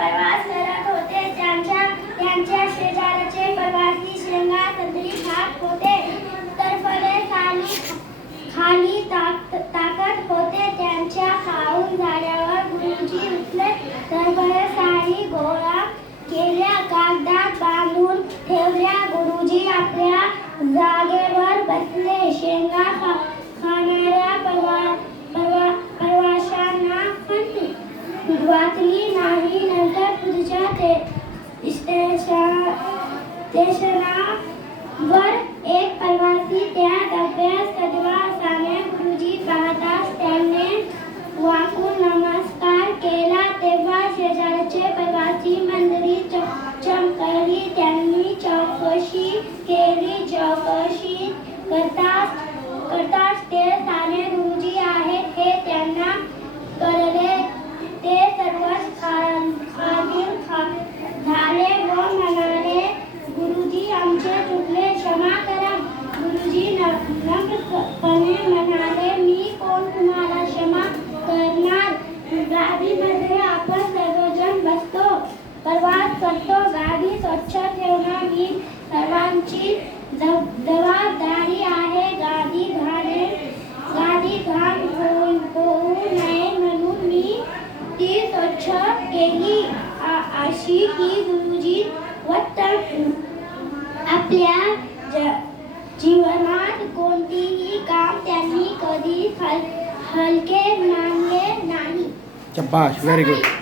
प्रवास करत होते. त्यांच्या शेजारचे प्रवासी शेंगा संत्री खात होते. तर फळे खाली टाकत होते. त्यांच्या खाऊन झाल्यावर गुरुजी उठले. तर फळे सारी गोळा केल्या, कागदात बांधून ठेवल्या. गुरुजी आपल्या जागेवर बसले. शेंगा खाणाऱ्या प्रवाशांना वाचली नाही. नंतर पुढच्या स्टेशनावर एक प्रवासी त्या डब्यात सजवा साने गुरुजी पाहताच त्याने वाकून नमस्कार केला. तेव्हा शेजारचे प्रवासी मंडळी चमकली. त्यांनी चौकशी केली. चौकशी करताच ते साने गुरुजी आहेत हे त्यांना कळले. ते सर्वच खालील झाले व म्हणाले, गुरुजी आमचे चुकले, क्षमा करा. गुरुजी नम्रपणे म्हणाले, मी कोण तुम्हाला क्षमा करणार. गाडीमध्ये आपण सर्वजण बसतो, प्रवास करतो. गाडी स्वच्छ ठेवणं ही सर्वांची जबाबदारी आहे. गाडी घाण होऊ नये म्हणून मी ती स्वच्छ केली. अशी ही गुरुजी वतन. आपल्या जीवनात कोणतीही काम त्यांनी कधी हलके मानले नाही. शाबाश, व्हेरी गुड.